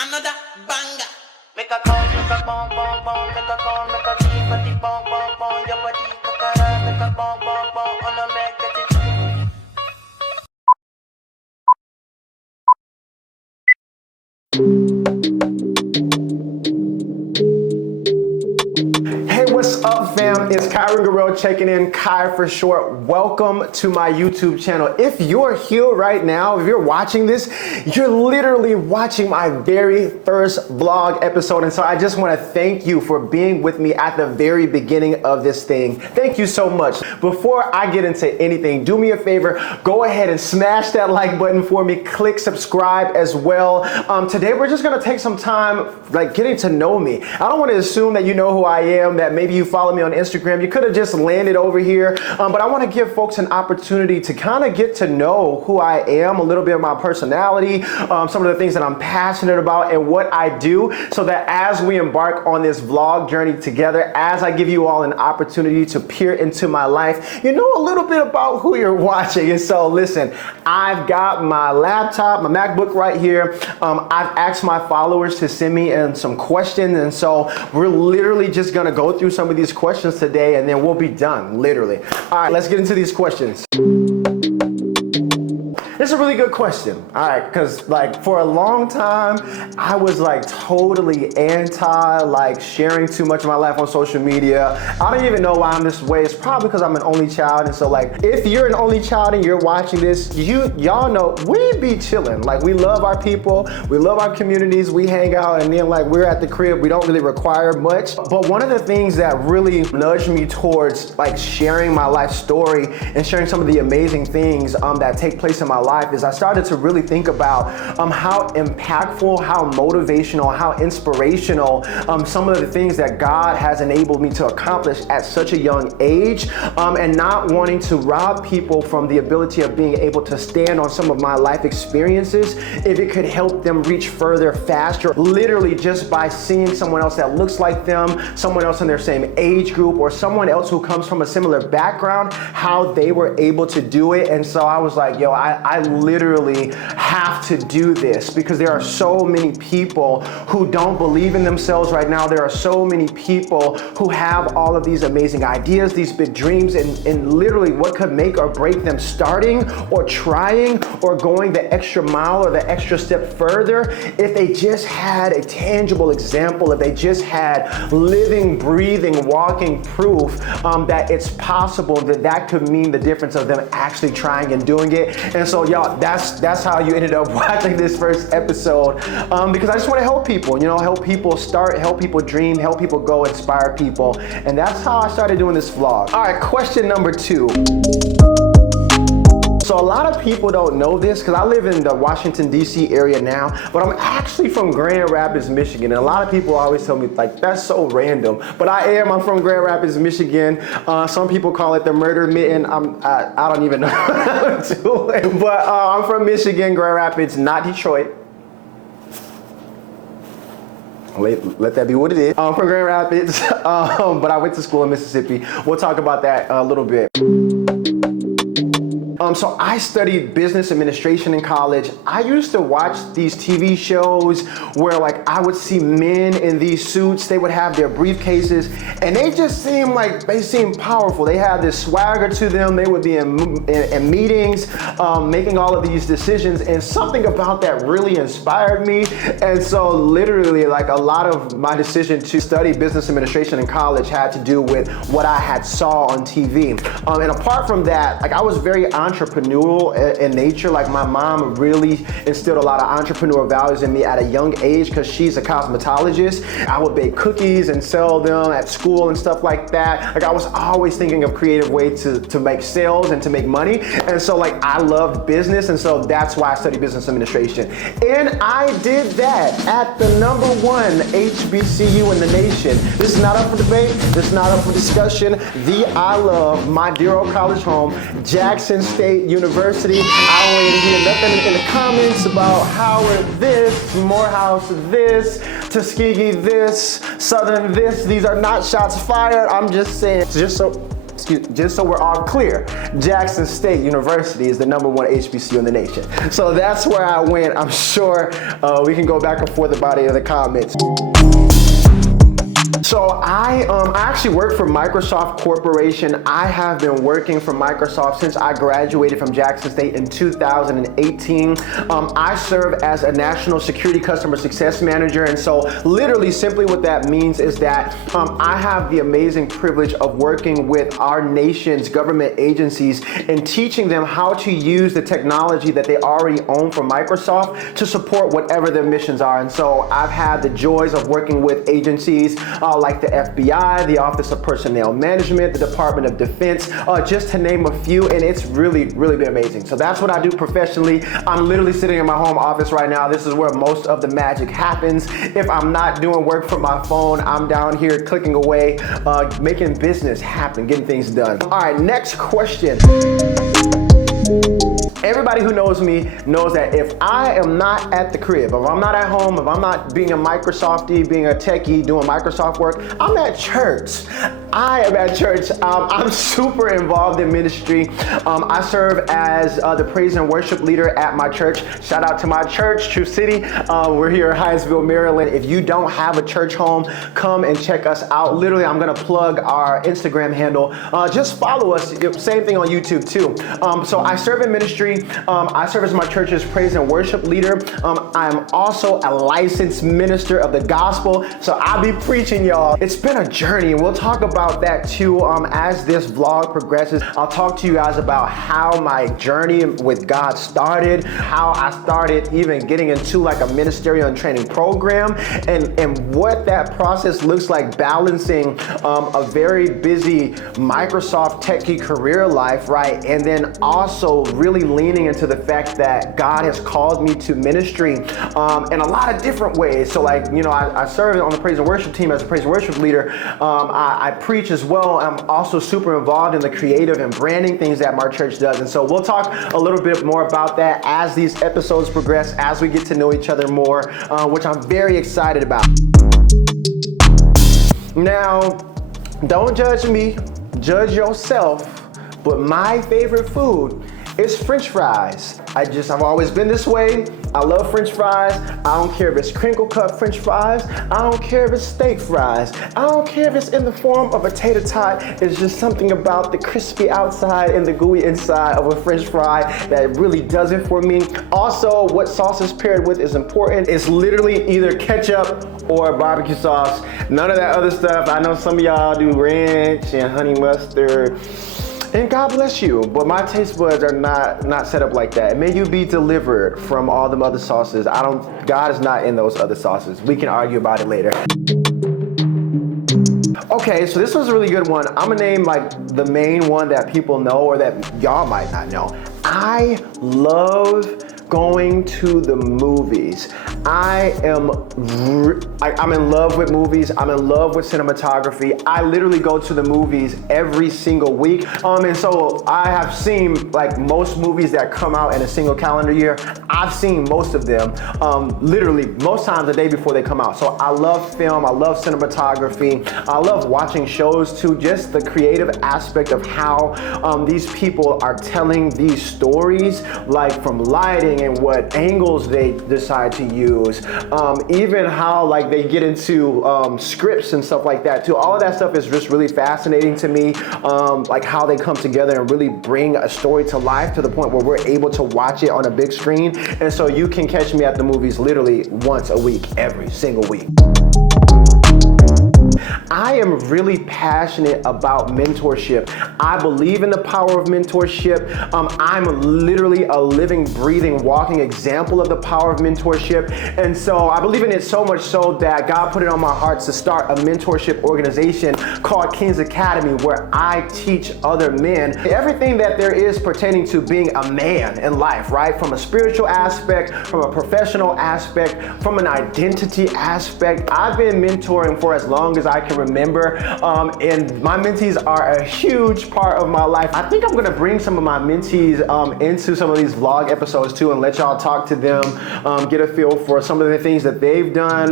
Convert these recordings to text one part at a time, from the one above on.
Another banger. Make a call, make a bong, bong, bong, make a call, make a key, body, bong, bong, bong, your body, kakara, make a bong, bong, bong, on a make it. Hey, what's up, fam? It's Kyren Garel checking in, Kai for short. Welcome to my YouTube channel. If you're here right now, if you're watching this, you're literally watching my very first vlog episode. And so I just want to thank you for being with me at the very beginning of this thing. Thank you so much. Before I get into anything, do me a favor, go ahead and smash that like button for me. Click subscribe as well. Today, we're just going to take some time getting to know me. I don't want to assume that you know who I am, that maybe you follow me on Instagram. You could have just landed over here, but I want to give folks an opportunity to kind of get to know who I am, a little bit of my personality, some of the things that I'm passionate about and what I do, so that as we embark on this vlog journey together, as I give you all an opportunity to peer into my life, you know a little bit about who you're watching. And so listen, I've got my laptop, my MacBook right here. I've asked my followers to send me some questions, and so we're literally just gonna go through some of these questions today, and then we'll be done, literally. All right, let's get into these questions. It's a really good question, all right, because for a long time, I was totally anti sharing too much of my life on social media. I don't even know why I'm this way. It's probably because I'm an only child, and so if you're an only child and you're watching this, y'all know we be chilling. We love our people, we love our communities, we hang out, and then we're at the crib, we don't really require much. But one of the things that really nudged me towards sharing my life story and sharing some of the amazing things that take place in my life is I started to really think about how impactful, how motivational, how inspirational some of the things that God has enabled me to accomplish at such a young age, and not wanting to rob people from the ability of being able to stand on some of my life experiences if it could help them reach further faster, literally just by seeing someone else that looks like them, someone else in their same age group, or someone else who comes from a similar background, how they were able to do it. And so I was like, yo, I literally have to do this, because there are so many people who don't believe in themselves right now. There are so many people who have all of these amazing ideas, these big dreams, and literally what could make or break them starting or trying or going the extra mile or the extra step further, if they just had a tangible example, if they just had living, breathing, walking proof that it's possible, that could mean the difference of them actually trying and doing it. And so y'all, that's how you ended up watching this first episode, because I just want to help people, help people start, help people dream, help people go, inspire people. And that's how I started doing this vlog. All right, question number 2. So a lot of people don't know this, because I live in the Washington, D.C. area now, but I'm actually from Grand Rapids, Michigan. And a lot of people always tell me, that's so random. But I'm from Grand Rapids, Michigan. Some people call it the murder mitten. I don't even know how to do it. But I'm from Michigan, Grand Rapids, not Detroit. Let that be what it is. I'm from Grand Rapids, but I went to school in Mississippi. We'll talk about that a little bit. So I studied business administration in college. I used to watch these TV shows where I would see men in these suits. They would have their briefcases, and they just seemed powerful. They had this swagger to them. They would be in meetings, making all of these decisions, and something about that really inspired me. And so literally a lot of my decision to study business administration in college had to do with what I had saw on TV. And apart from that, I was very entrepreneurial in nature. My mom really instilled a lot of entrepreneur values in me at a young age, because she's a cosmetologist. I would bake cookies and sell them at school and stuff like that. I was always thinking of creative ways to make sales and to make money. And so I loved business, and so that's why I studied business administration. And I did that at the #1 HBCU in the nation. This is not up for debate. This is not up for discussion. I love my dear old college home, Jackson State University. I don't want to hear nothing in the comments about Howard this, Morehouse this, Tuskegee this, Southern this. These are not shots fired. I'm just saying, just so just so we're all clear, Jackson State University is the #1 HBCU in the nation. So that's where I went. I'm sure we can go back and forth about it in the comments. So I actually work for Microsoft Corporation. I have been working for Microsoft since I graduated from Jackson State in 2018. I serve as a National Security Customer Success Manager, and so literally simply what that means is that I have the amazing privilege of working with our nation's government agencies and teaching them how to use the technology that they already own from Microsoft to support whatever their missions are. And so I've had the joys of working with agencies like the FBI, the Office of Personnel Management, the Department of Defense, just to name a few, and it's really been amazing. So that's what I do professionally. I'm literally sitting in my home office right now. This is where most of the magic happens. If I'm not doing work from my phone, I'm down here clicking away, making business happen, getting things done. All right, next question. Everybody who knows me knows that if I am not at the crib, if I'm not at home, if I'm not being a Microsoftie, being a techie, doing Microsoft work, I'm at church. I am at church. I'm super involved in ministry. I serve as the praise and worship leader at my church. Shout out to my church, True City. We're here in Hyattsville, Maryland. If you don't have a church home, come and check us out. Literally, I'm gonna plug our Instagram handle. Just follow us. Same thing on YouTube too. So I serve in ministry. I serve as my church's praise and worship leader. I'm also a licensed minister of the gospel. So I'll be preaching, y'all. It's been a journey, and we'll talk about that too as this vlog progresses. I'll talk to you guys about how my journey with God started, how I started even getting into like a ministerial and training program, and what that process looks like balancing a very busy Microsoft techie career life, right? And then also really leaning into the fact that God has called me to ministry in a lot of different ways. So like, you know, I serve on the praise and worship team as a praise and worship leader. I preach as well. I'm also super involved in the creative and branding things that my church does. And so we'll talk a little bit more about that as these episodes progress, as we get to know each other more, which I'm very excited about. Now, don't judge me, judge yourself, but my favorite food is French fries. I've always been this way. I love French fries. I don't care if it's crinkle cut French fries. I don't care if it's steak fries. I don't care if it's in the form of a tater tot. It's just something about the crispy outside and the gooey inside of a French fry that really does it for me. Also, what sauce is paired with is important. It's literally either ketchup or barbecue sauce. None of that other stuff. I know some of y'all do ranch and honey mustard. And God bless you, but my taste buds are not set up like that. May you be delivered from all them other sauces. God is not in those other sauces. We can argue about it later. Okay, so this was a really good one. I'm gonna name like the main one that people know or that y'all might not know. I love going to the movies. I'm in love with movies. I'm in love with cinematography. I literally go to the movies every single week. And so I have seen like most movies that come out in a single calendar year. I've seen most of them, literally most times the day before they come out. So I love film, I love cinematography. I love watching shows too, just the creative aspect of how these people are telling these stories, like from lighting and what angles they decide to use, even how like they get into scripts and stuff like that too. All of that stuff is just really fascinating to me, like how they come together and really bring a story to life to the point where we're able to watch it on a big screen. And so you can catch me at the movies literally once a week, every single week. I am really passionate about mentorship. I believe in the power of mentorship. I'm literally a living, breathing, walking example of the power of mentorship. And so I believe in it so much so that God put it on my heart to start a mentorship organization called King's Academy, where I teach other men everything that there is pertaining to being a man in life, right? From a spiritual aspect, from a professional aspect, from an identity aspect. I've been mentoring for as long as I can remember. And my mentees are a huge part of my life. I think I'm gonna bring some of my mentees into some of these vlog episodes too and let y'all talk to them, get a feel for some of the things that they've done,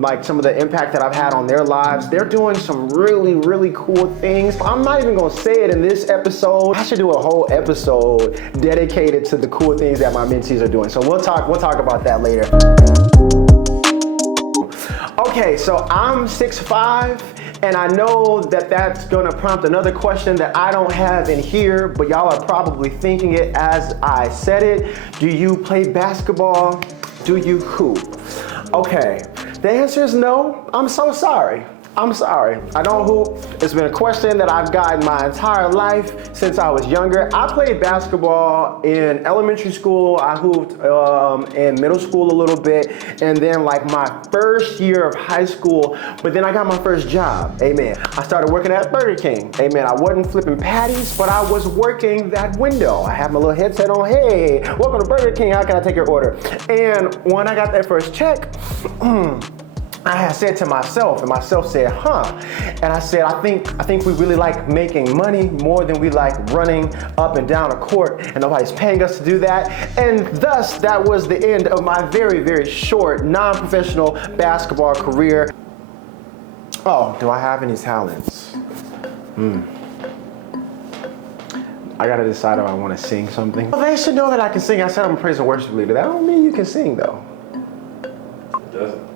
like some of the impact that I've had on their lives. They're doing some really, really cool things. I'm not even gonna say it in this episode. I should do a whole episode dedicated to the cool things that my mentees are doing. So we'll talk about that later. Okay, so I'm 6'5", and I know that that's gonna prompt another question that I don't have in here, but y'all are probably thinking it as I said it. Do you play basketball? Do you hoop? Okay, the answer is no. I'm so sorry. I'm sorry, I don't hoop. It's been a question that I've gotten my entire life since I was younger. I played basketball in elementary school. I hooped in middle school a little bit, and then like my first year of high school, but then I got my first job, amen. I started working at Burger King, amen. I wasn't flipping patties, but I was working that window. I had my little headset on, hey, welcome to Burger King, how can I take your order? And when I got that first check, I had said to myself, and myself said, huh? And I said, I think we really like making money more than we like running up and down a court, and nobody's paying us to do that. And thus, that was the end of my very, very short, non-professional basketball career. Oh, do I have any talents? I gotta decide if I wanna sing something. Well, they should know that I can sing. I said I'm a praise and worship leader. That don't mean you can sing though. It doesn't.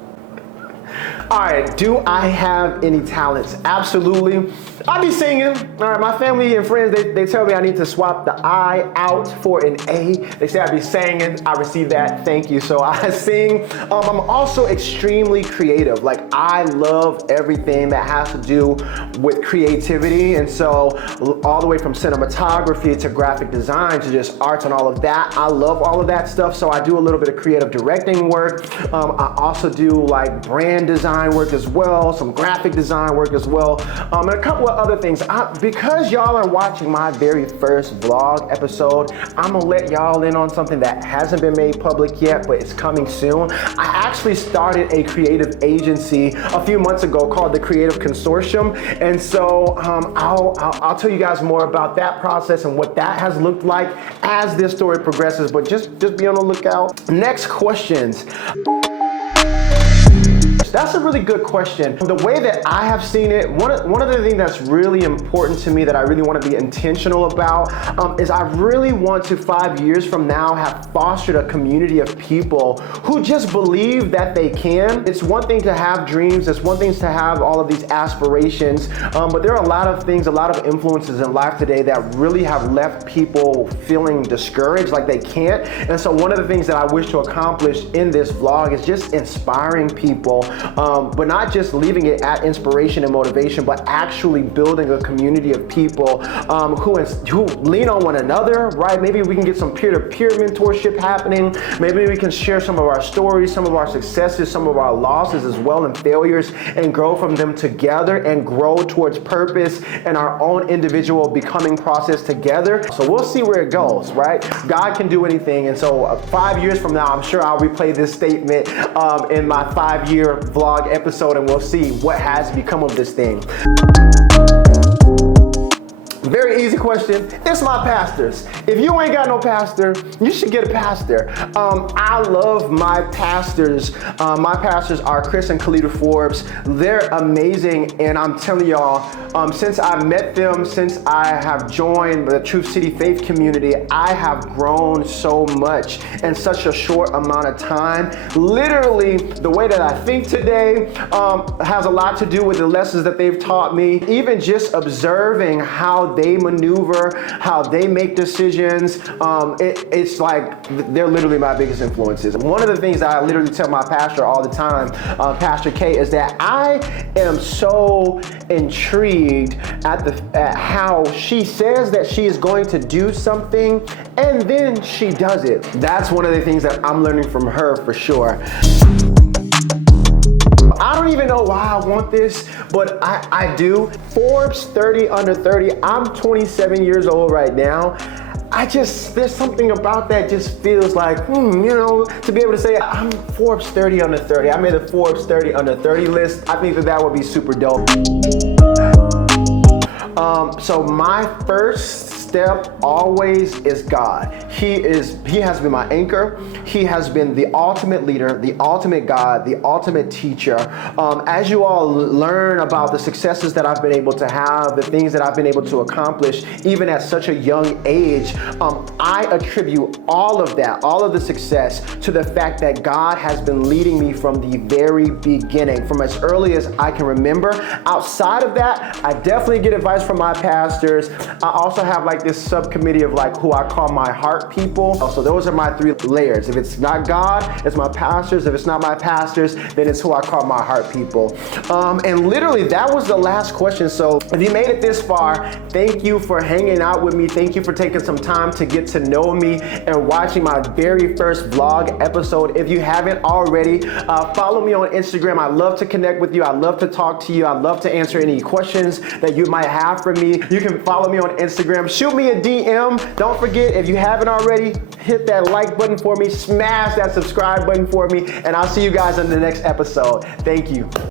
All right, do I have any talents? Absolutely. I be singing. All right, my family and friends, they tell me I need to swap the I out for an A. They say I be singing. I receive that. Thank you. So I sing. I'm also extremely creative. Like I love everything that has to do with creativity. And so all the way from cinematography to graphic design to just arts and all of that. I love all of that stuff. So I do a little bit of creative directing work. I also do like brand design work as well, some graphic design work as well, and a couple of other things. Because y'all are watching my very first vlog episode, I'm gonna let y'all in on something that hasn't been made public yet, but it's coming soon. I actually started a creative agency a few months ago called the Creative Consortium, and so I'll tell you guys more about that process and what that has looked like as this story progresses, but just be on the lookout. Next questions. That's a really good question. The way that I have seen it, one of the things that's really important to me that I really want to be intentional about is I really want to 5 years from now have fostered a community of people who just believe that they can. It's one thing to have dreams, it's one thing to have all of these aspirations, but there are a lot of things, a lot of influences in life today that really have left people feeling discouraged, like they can't. And so one of the things that I wish to accomplish in this vlog is just inspiring people, but not just leaving it at inspiration and motivation, but actually building a community of people who lean on one another, right? Maybe we can get some peer-to-peer mentorship happening. Maybe we can share some of our stories, some of our successes, some of our losses as well, and failures, and grow from them together and grow towards purpose and our own individual becoming process together. So we'll see where it goes, right? God can do anything, and so 5 years from now, I'm sure I'll replay this statement in my 5-year vlog episode, and we'll see what has become of this thing. Very easy question. It's my pastors. If you ain't got no pastor, you should get a pastor. I love my pastors. My pastors are Chris and Kalita Forbes. They're amazing, and I'm telling y'all, since I met them, since I have joined the Truth City Faith community, I have grown so much in such a short amount of time. Literally, the way that I think today has a lot to do with the lessons that they've taught me. Even just observing how they maneuver, how they make decisions, it's like they're literally my biggest influences. One of the things that I literally tell my pastor all the time, Pastor K, is that I am so intrigued at how she says that she is going to do something and then she does it. That's one of the things that I'm learning from her for sure. I don't even know why I want this, but I do. Forbes 30 under 30, I'm 27 years old right now. there's something about that just feels like, you know, to be able to say, I'm Forbes 30 under 30. I made the Forbes 30 under 30 list. I think that would be super dope. So my first step always is God. He has been my anchor. He has been the ultimate leader, the ultimate God, the ultimate teacher. As you all learn about the successes that I've been able to have, the things that I've been able to accomplish, even at such a young age, I attribute all of that, all of the success, to the fact that God has been leading me from the very beginning, from as early as I can remember. Outside of that, I definitely get advice from my pastors. I also have like this subcommittee of like who I call my heart people. So those are my 3 layers. If it's not God, it's my pastors. If it's not my pastors, then it's who I call my heart people. And literally that was the last question. So if you made it this far, thank you for hanging out with me. Thank you for taking some time to get to know me and watching my very first vlog episode. If you haven't already, follow me on Instagram. I love to connect with you. I love to talk to you. I love to answer any questions that you might have for me. You can follow me on Instagram. Shoot me a DM. Don't forget, if you haven't already, hit that like button for me, smash that subscribe button for me, and I'll see you guys in the next episode. Thank you.